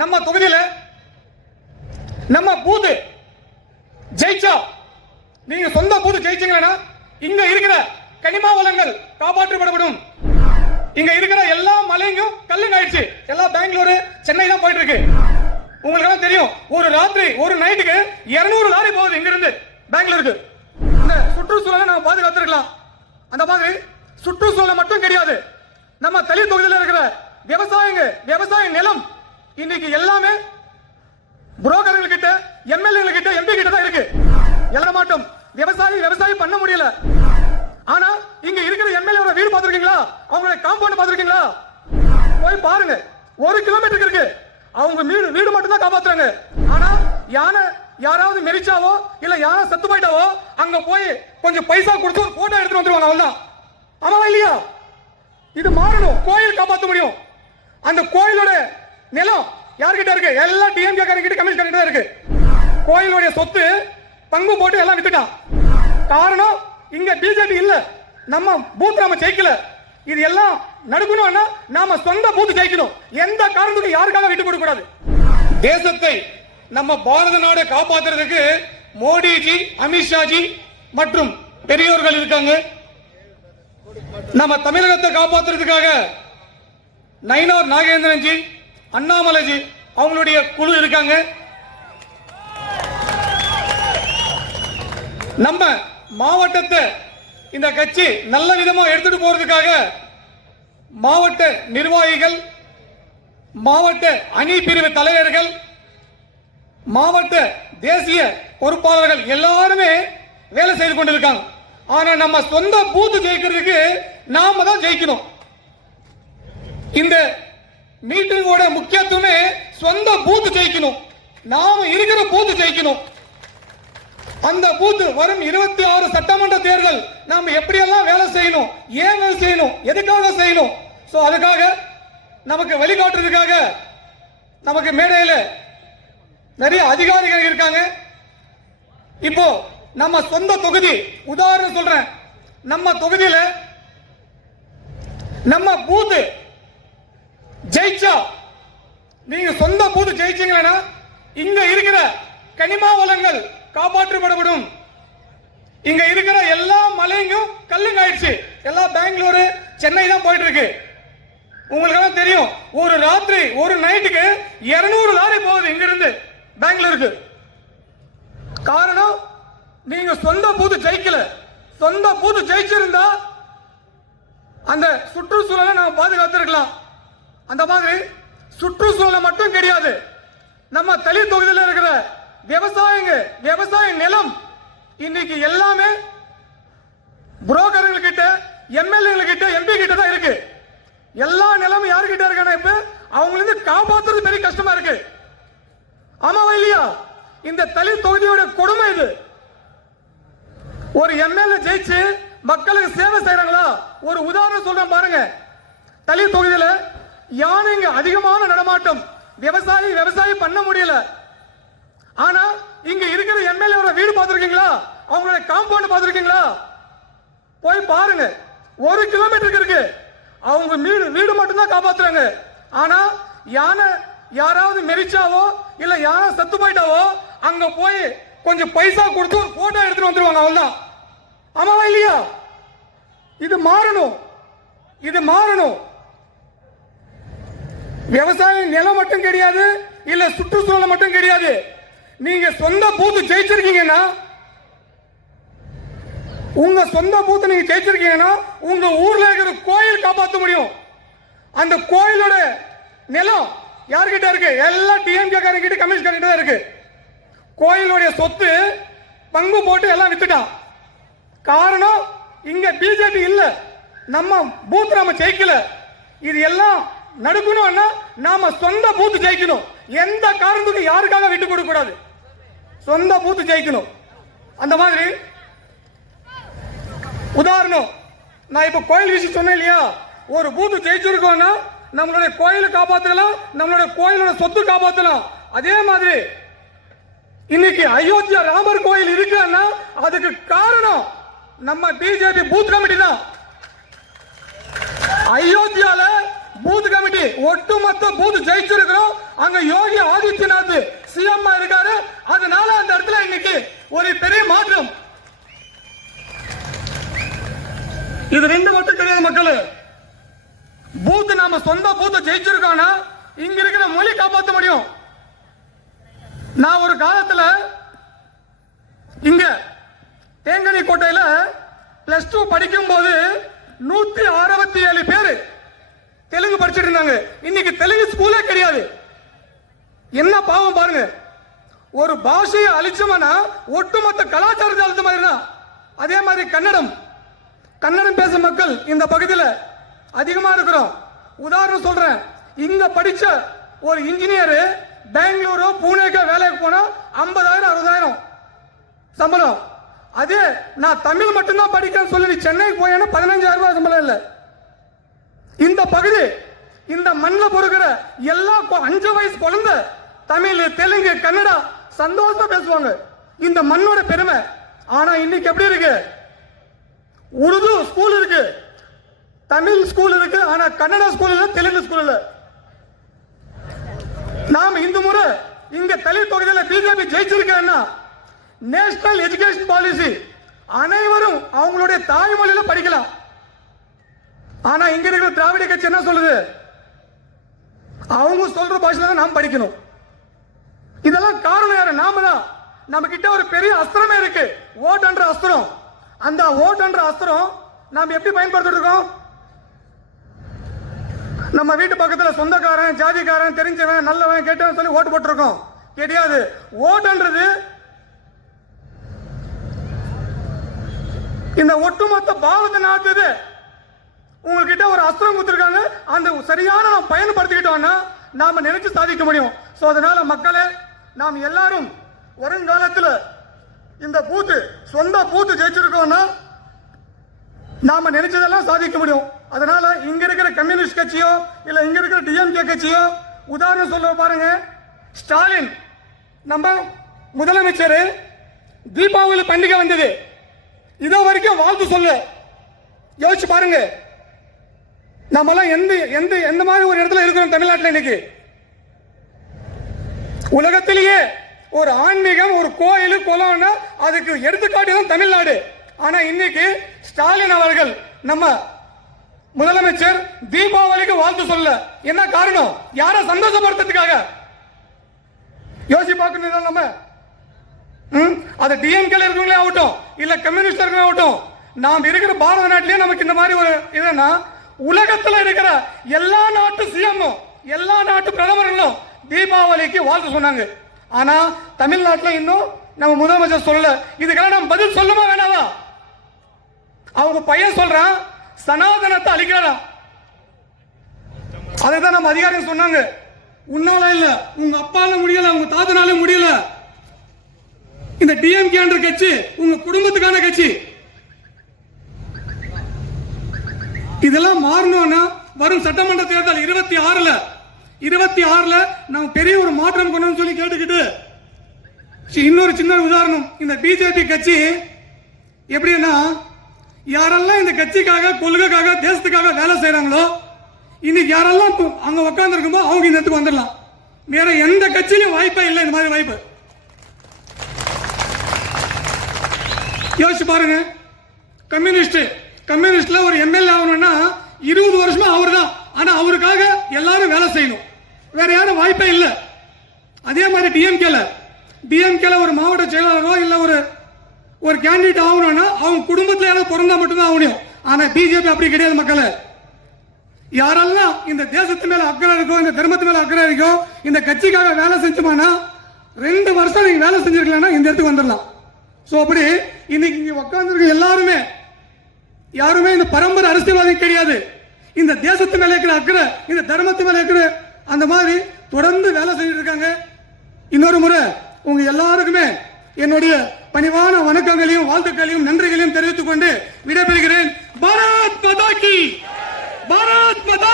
நம்ம தொகுதியில் நம்ம பூத்து ஜெயிச்சா நீங்க சொந்த பூத்து ஜெயிச்சீங்கன்னா இங்க இருக்கிற கனிமா வளங்கள் காப்பாற்றப்படப்படும். இங்க இருக்கிற எல்லா மலையும் கல்லுங்க ஆயிடுச்சு. எல்லா பெங்களூரு சென்னை தான் போயிட்டு இருக்கு உங்களுக்கு எல்லாம் தெரியும் ஒரு ராத்திரி ஒரு நைட்டுக்கு 200 லாரி போகுது இங்க இருந்து பெங்களூருக்கு. இந்த சுற்றுச்சூழலை நம்ம பாதுகாத்திருக்கலாம். அந்த மாதிரி சுற்றுச்சூழலை மட்டும் கிடையாது. நம்ம தளி தொகுதியில் இருக்கிற விவசாயிங்க விவசாய நிலம் இன்னைக்கு எல்லாமே புரோக்கர்கள் கிட்ட எம்எல்ஏ கிட்ட எம்பி கிட்ட தான் இருக்கு. எழுத மாட்டோம். விவசாயி விவசாயி பண்ண முடியல. ஆனா இங்க இருக்கிற எம்எல்ஏ வீடு பாத்திருக்கீங்களா அவங்களோட காம்பவுண்ட் பாத்திருக்கீங்களா போய் பாருங்க. ஒரு கிலோமீட்டருக்கு இருக்கு. அவங்க வீடு வீடு மட்டும் தான் காப்பாத்துறாங்க. ஆனா யானை யாராவது மெரிச்சாவோ இல்ல யானை செத்து போயிட்டாவோ அங்க போய் கொஞ்சம் பைசா கொடுத்து ஒரு போட்டோ எடுத்து வந்துருவாங்க. அவன் ஆமாவா இல்லையா? இது மாறணும். கோயில் காப்பாற்ற முடியும். அந்த கோயிலோட நிலம். யார்கிட்ட இருக்கு? எல்லாம் டிஎம்கே காரங்கிட்ட கம்யூனிஸ்ட் தான் இருக்கு. கோயிலுடைய சொத்து பங்கு போட்டு எல்லாம் வித்துட்டான். காரணம் இங்க பிஜேபி இல்ல. நம்ம பூத் நாம ஜெயிக்கல. இது எல்லாம் நடக்கணும்னா நாம சொந்த பூத் ஜெயிக்கணும். எந்த காரணத்துக்கும் யாருக்காக விட்டு கொடுக்க கூடாது. தேசத்தை நம்ம பாரத நாடு காப்பாத்துறதுக்கு மோடிஜி அமித்ஷாஜி மற்றும் பெரியோர்கள் இருக்காங்க. நம்ம தமிழகத்தை காப்பாத்துறதுக்காக நயினார் நாகேந்திரன் ஜி அண்ணாமலைஜி அவங்களுடைய குழு இருக்காங்க. நம்ம மாவட்டத்தை இந்த கட்சி நல்ல விதமா எடுத்துட்டு போறதுக்காக மாவட்ட நிர்வாகிகள் மாவட்ட அணி பிரிவு தலைவர்கள் மாவட்ட தேசிய பொறுப்பாளர்கள் எல்லாருமே வேலை செய்து கொண்டிருக்காங்க. ஆனா நம்ம சொந்த பூத்து ஜெயிக்கிறதுக்கு நாம தான் ஜெயிக்கணும். இந்த மீட்டிங்கோட முக்கியத்துவமே சொந்த பூத்து ஜெயிக்கணும். நாம இருக்கிற பூத்து ஜெயிக்கணும். அந்த பூத்து வரும் இருபத்தி ஆறு சட்டமன்ற தேர்தல். நாம எப்படியெல்லாம் வேலை செய்யணும்? ஏன் வேலை செய்யணும்? எதுக்காக செய்யணும்? ஸோ அதுக்காக நமக்கு வழிகாட்டுறதுக்காக நமக்கு மேடையில் நிறைய அதிகாரிகள் இருக்காங்க. இப்போ நம்ம சொந்த தொகுதி உதாரணம் சொல்றேன். நம்ம தொகுதியில் நம்ம பூத்து ஜெயிச்சா. நீங்க சொந்த பூத்து ஜெயிச்சீங்கன்னா இங்க இருக்கிற கனிமா வளங்கள் காப்பாற்றப்படப்படும். இங்க இருக்கிற எல்லா மலையும் கல்லுங்க ஆயிடுச்சு. எல்லா பெங்களூரு சென்னை தான் போயிட்டு இருக்கு உங்களுக்கு தெரியும் ஒரு ராத்திரி ஒரு நைட்டுக்கு 200 லாரி போகுது இங்க இருந்து பெங்களூருக்கு. காரணம் நீங்க சொந்த பூத்து ஜெயிக்கல. சொந்த பூத்து ஜெயிச்சிருந்தா அந்த சுற்றுச்சூழலை நாம பாதுகாத்திருக்கலாம். அந்த மாதிரி சுற்றுச்சூழலை மட்டும் கிடையாது. நம்ம தளி தொகுதியில் இருக்கிற விவசாயிங்க விவசாய நிலம் இன்னைக்கு எல்லாமே புரோக்கர்கள் கிட்ட எம்எல்ஏ கிட்ட எம்பி கிட்ட தான் இருக்கு. எல்லா நிலமும் யாருக்கிட்ட இருக்கான இப்ப? அவங்களுக்கு காப்பாத்துறது பெரிய கஷ்டமா இருக்கு. ஆமாவா இல்லையா? இந்த தளி தொகுதியோட கொடுமை இது. ஒரு எம்எல்ஏ ஜெயிச்சு மக்களுக்கு சேவை செய்யறாங்களா ஒரு உதாரணம் சொல்றேன் பாருங்க. தளி தொகுதியில யானைங்க அதிகமான நடமாட்டம். விவசாயி விவசாயி பண்ண முடியல. ஆனா இங்க இருக்கிற எம்எல்ஏ வீடு பார்த்திருக்கீங்களா? அவங்களோட காம்பவுண்ட் பார்த்திருக்கீங்களா? போய் பாருங்க. ஒரு கிலோமீட்டருக்கு இருக்கு அவங்க வீடு வீடு மட்டும்தான் காப்பாத்துறாங்க. ஆனா யானை யாராவது மெரிச்சாவோ இல்ல யானை செத்து போயிட்டாவோ அங்க போய் கொஞ்சம் பைசா கொடுத்து ஒரு போட்டோ எடுத்துட்டு வந்துருவாங்க. அவ்வளவுதான். ஆமாவா இல்லையா? இது மாறணும். இது மாறணும். விவசாய நிலம் மட்டும் கிடையாது இல்ல சுற்றுச்சூழல் மட்டும் கிடையாது. நீங்க சொந்த பூத்து ஜெயிச்சிருக்கீங்கன்னா உங்க சொந்த பூத்து நீங்க ஜெயிச்சிருக்கீங்கன்னா உங்க ஊர்ல இருக்கிற கோயில் காப்பாற்ற முடியும். அந்த கோயிலோட நிலம் யார்கிட்ட இருக்கு? எல்லா டிஎம்கே காரங்கிட்ட கமிஷன் காரங்கிட்ட தான் இருக்கு. கோயிலுடைய சொத்து பங்கு போட்டு எல்லாம் வித்துட்டான் காரணம் இங்க பிஜேபி இல்ல. நம்ம பூத் நம்ம ஜெயிக்கல. இது எல்லாம் நடக்கணும்னா நாம சொந்த பூத்து ஜெயிக்கணும். எந்த காரணத்துக்கும் யாருக்காக விட்டு கொடுக்க கூடாது. சொந்த பூத்து ஜெயிக்கணும். அந்த மாதிரி. உதாரணம். நான் இப்ப கோயில் விஷயம் சொன்னேன் இல்லையா? ஒரு பூத்து ஜெயிச்சிருக்கோம்னா நம்மளுடைய கோயிலை காப்பாத்தலாம். நம்மளுடைய கோயிலோட சொத்து காப்பாத்தலாம். அதே மாதிரி இன்னைக்கு அயோத்தியா ராமர் கோயில் இருக்குன்னா அதுக்கு காரணம் நம்ம பிஜேபி பூத் கமிட்டி தான். அயோத்தியால பூத் கமிட்டி ஒட்டுமொத்த பூத் ஜெயிச்சிருக்கிறோம். அங்க யோகி ஆதித்யநாத் சிஎம் இருக்காரு. அதனால அந்த இடத்துல இன்னைக்கு ஒரு பெரிய மாற்றம். இது ரெண்டு மட்டும் கிடையாது மக்கள். பூத் நாம சொந்த பூத்த ஜெயிச்சிருக்கோம்னா இங்க இருக்கிற மொழி காப்பாற்ற முடியும். நான் ஒரு காலத்துல இங்க தேங்கனி கோட்டையில பிளஸ் டூ படிக்கும் போது நூத்தி அறுபத்தி ஏழு பேரு தெலுங்கு படிச்சுட்டு இருந்தாங்க. இன்னைக்கு தெலுங்கு ஸ்கூலே கிடையாது. என்ன பாவம் பாருங்க. ஒரு பாஷையை அழிச்சோம்னா ஒட்டுமொத்த கலாச்சாரத்தை அழிச்ச மாதிரி தான். அதே மாதிரி கன்னடம். கன்னடம் பேசும் மக்கள் இந்த பகுதியில் அதிகமாக இருக்கிறோம். உதாரணம் சொல்றேன். இங்க படிச்ச ஒரு இன்ஜினியர் பெங்களூரோ பூனேக்கோ வேலைக்கு போனா ஐம்பதாயிரம் அறுபதாயிரம் சம்பளம். அதே நான் தமிழ் மட்டும்தான் படிக்கிறேன்னு சொல்லி சென்னைக்கு போயேன்னா பதினஞ்சாயிரம் ரூபாய் சம்பளம் இல்லை. இந்த பகுதி இந்த மண்ணில் பொறுக்கிற எல்லா அஞ்சு வயசு குழந்தை தமிழ் தெலுங்கு கன்னடா சந்தோஷமா பேசுவாங்க. இந்த மண்ணோட பெருமை. ஆனா இன்னைக்கு எப்படி இருக்கு? உருது ஸ்கூல் இருக்கு. தமிழ் ஸ்கூல் இருக்கு ஆனா கன்னடா ஸ்கூல் இல்ல தெலுங்கு ஸ்கூல் இல்ல. நாம் இந்த முறை இங்க தலித் தொகுதியில் பிஜேபி ஜெயிச்சிருக்கேன்னா நேஷனல் எஜுகேஷன் பாலிசி அனைவரும் அவங்களுடைய தாய்மொழியில படிக்கலாம். ஆனா இங்க இருக்கிற திராவிட கட்சி என்ன சொல்லுது? அவங்க சொல்ற பாஷையில தான் நாம் படிக்கணும். இதெல்லாம் காரணம் யாரு? நாம தான். நம்ம கிட்ட ஒரு பெரிய அஸ்திரமே இருக்கு. ஓட்டுன்ற அஸ்திரம். அந்த ஓட்டுன்ற அஸ்திரம் நாம் எப்படி பயன்படுத்திட்டு இருக்கோம்? நம்ம வீட்டு பக்கத்துல சொந்தக்காரன் ஜாதிக்காரன் தெரிஞ்சவன் நல்லவன் கேட்டவன் சொல்லி ஓட்டு போட்டிருக்கோம். கிடையாது ஓட்டுன்றது இந்த ஒட்டுமொத்த பாவத்தை நாட்டுது. உங்ககிட்ட ஒரு அஸ்திரம் கொடுத்துருக்காங்க. அந்த சரியான நாம் பயன்படுத்திக்கிட்டோம்னா நாம் நினைச்சு சாதிக்க முடியும். ஸோ அதனால மக்களே நாம் எல்லாரும் வருங்காலத்தில் இந்த பூத்து சொந்த பூத்து ஜெயிச்சிருக்கோம்னா நாம நினைச்சதெல்லாம் சாதிக்க முடியும். அதனால இங்க இருக்கிற கம்யூனிஸ்ட் கட்சியோ இல்ல இங்க இருக்கிற டிஎம்கே கட்சியோ உதாரணம் சொல்ல பாருங்க. ஸ்டாலின் நம்ம முதலமைச்சர் தீபாவளி பண்டிகை வந்தது. இதோ வரைக்கும் வாழ்த்து சொல்ல. யோசிச்சு பாருங்க. நம்மலாம் எந்த எந்த எந்த மாதிரி ஒரு இடத்துல இருக்கிறோம் தமிழ்நாட்டில் இன்னைக்கு? உலகத்திலேயே ஒரு ஆன்மீகம் ஒரு கோயில் குளம்னா அதுக்கு எடுத்துக்காட்டு தான் தமிழ்நாடு. ஆனா இன்னைக்கு ஸ்டாலின் அவர்கள் நம்ம முதலமைச்சர் தீபாவளிக்கு வாழ்த்து சொல்ல என்ன காரணம்? யார சந்தோஷப்படுத்துறதுக்காக? யோசி பார்க்கணும் நம்ம. ம்? அது டிஎம்கேல இருக்கவங்களே ஆகட்டும் இல்ல கம்யூனிஸ்ட் இருக்கவங்களே ஆகட்டும். நாம் இருக்கிற பாரத நாட்டிலேயே நமக்கு இந்த மாதிரி ஒரு இதுன்னா உலகத்தில் இருக்கிற எல்லா நாட்டு சிஎம்மும் எல்லா நாட்டு பிரதமர்களும் தீபாவளிக்கு வாழ்த்து சொன்னாங்க. ஆனா தமிழ்நாட்டில் இன்னும் நம்ம முதலமைச்சர் சொல்லல. இதுக்கெல்லாம் நம்ம பதில் சொல்லுமா வேணாவா? அவங்க பையன் சொல்றான் சனாதனத்தை அழிக்கிறான் அதை தான் நம்ம அதிகாரிகள் சொன்னாங்க. உன்னால இல்ல உங்க அப்பால முடியல உங்க தாத்தனால முடியல. இந்த டிஎம்கேன்ற கட்சி உங்க குடும்பத்துக்கான கட்சி. இதெல்லாம் மாறணும்னா வரும் சட்டமன்ற தேர்தல் இருபத்தி ஆறுல. இருபத்தி ஆறுல நம்ம பெரிய ஒரு மாற்றம் கொண்டு சொல்லி கேட்டுக்கிட்டு. இன்னொரு சின்ன உதாரணம். இந்த பிஜேபி கட்சி எப்படின்னா யாரெல்லாம் இந்த கட்சிக்காக கொள்கைக்காக தேசத்துக்காக வேலை செய்யறாங்களோ இன்னைக்கு யாரெல்லாம் அங்க உட்காந்துருக்குமோ அவங்க இந்த இடத்துக்கு வந்துடலாம். வேற எந்த கட்சியிலும் வாய்ப்பே இல்லை இந்த மாதிரி வாய்ப்பு. யோசிச்சு பாருங்க. கம்யூனிஸ்ட் கம்யூனிஸ்ட்ல ஒரு எம்எல்ஏ ஆகணும்னா இருபது வருஷமா அவர் தான் ஆனா அவருக்காக எல்லாரும் வேலை செய்யணும். வேற யாரும் வாய்ப்பே இல்லை. அதே மாதிரி டிஎம்கேல டிஎம்கேல ஒரு மாவட்ட செயலாளரோ இல்லை ஒரு ஒரு கேண்டிடேட் ஆகணும்னா அவங்க குடும்பத்தில் யாராவது பிறந்தா மட்டும்தான் ஆக முடியும் பிஜேபி அப்படி கிடையாது மக்களை. யாரெல்லாம் இந்த தேசத்து மேல அக்கறை இருக்கோ இந்த தர்மத்து மேல அக்கறை இருக்கோ இந்த கட்சிக்காக வேலை செஞ்சோம்னா ரெண்டு வருஷம் நீங்க வேலை செஞ்சிருக்கலன்னா இந்த இடத்துக்கு வந்துடலாம். ஸோ அப்படி இன்னைக்கு இங்க உட்காந்துருக்க எல்லாருமே யாருமே இந்த பரம்பரை அரசியல்வாதி கிடையாது. இந்த தேசத்து மேல இருக்கிற அக்கறை இந்த தர்மத்து மேல இருக்கிற அந்த மாதிரி தொடர்ந்து வேலை செஞ்சுட்டு இருக்காங்க. இன்னொரு முறை உங்க எல்லாருக்குமே என்னுடைய பணிவான வணக்கங்களையும் வாழ்த்துக்களையும் நன்றிகளையும் தெரிவித்துக் கொண்டு விடைபெறுகிறேன். பாரத் மதாக்கி பாரத் மதாக்கி